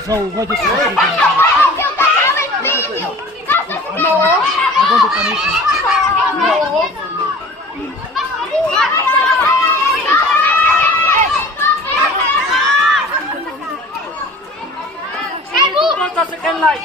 so what you say? No. I'm going to punish you. No. What's the second light?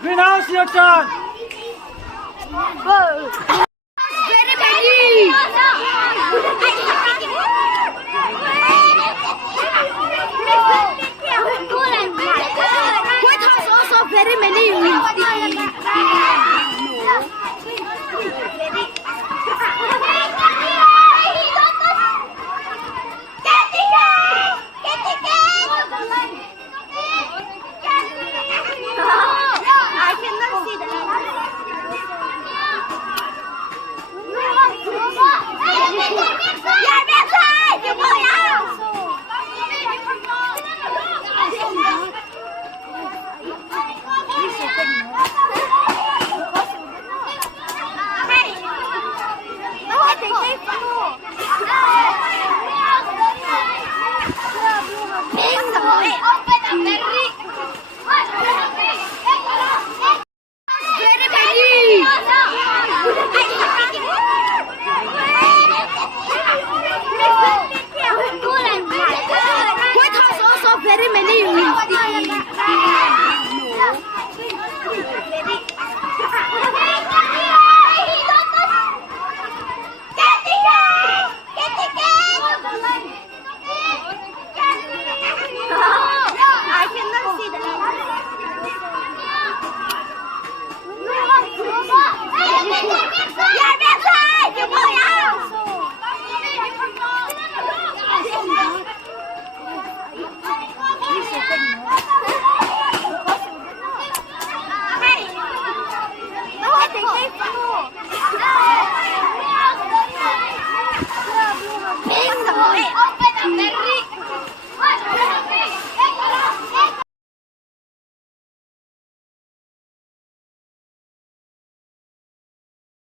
Greenhouse, your turn. Very many. White House also very many. I cannot see that. White House also very many.